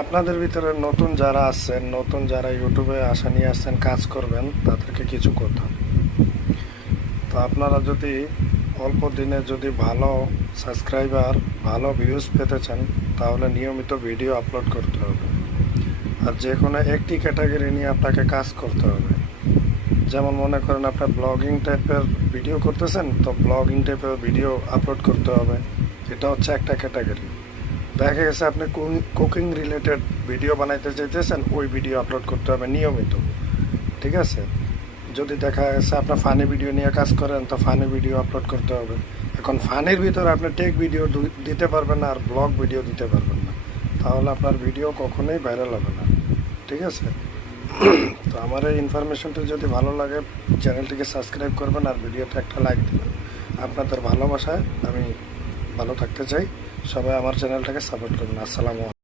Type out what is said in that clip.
আপনাদের ভিতরে নতুন যারা আছেন, নতুন যারা ইউটিউবে আশা নিয়ে আসছেন কাজ করবেন, তাদেরকে কিছু কথা। তো আপনারা যদি অল্প দিনে যদি ভালো সাবস্ক্রাইবার, ভালো ভিউজ পেতে চান, তাহলে নিয়মিত ভিডিও আপলোড করতে হবে। আর যে কোনো একটি ক্যাটাগরি নিয়ে আপনাকে কাজ করতে হবে। যেমন মনে করেন আপনার ব্লগিং টাইপের ভিডিও করতেছেন, তো ব্লগিং টাইপের ভিডিও আপলোড করতে হবে। এটা হচ্ছে একটা ক্যাটাগরি। দেখা গেছে আপনি কুকিং রিলেটেড ভিডিও বানাইতে চাইতেছেন, ওই ভিডিও আপলোড করতে হবে নিয়মিত। ঠিক আছে? যদি দেখা গেছে আপনার ফানি ভিডিও নিয়ে কাজ করেন, তো ফানি ভিডিও আপলোড করতে হবে। এখন ফানির ভিতরে আপনি টেক ভিডিও দিতে পারবেন না, আর ব্লগ ভিডিও দিতে পারবেন না, তাহলে আপনার ভিডিও কখনোই ভাইরাল হবে না। ঠিক আছে? তো আমার এই ইনফরমেশনটি যদি ভালো লাগে, চ্যানেলটিকে সাবস্ক্রাইব করবেন আর ভিডিওতে একটা লাইক দেবেন। আপনাদের ভালোবাসায় আমি ভালো থাকতে চাই। সবাই আমার চ্যানেলটাকে সাপোর্ট করবেন। আসসালামু আলাইকুম।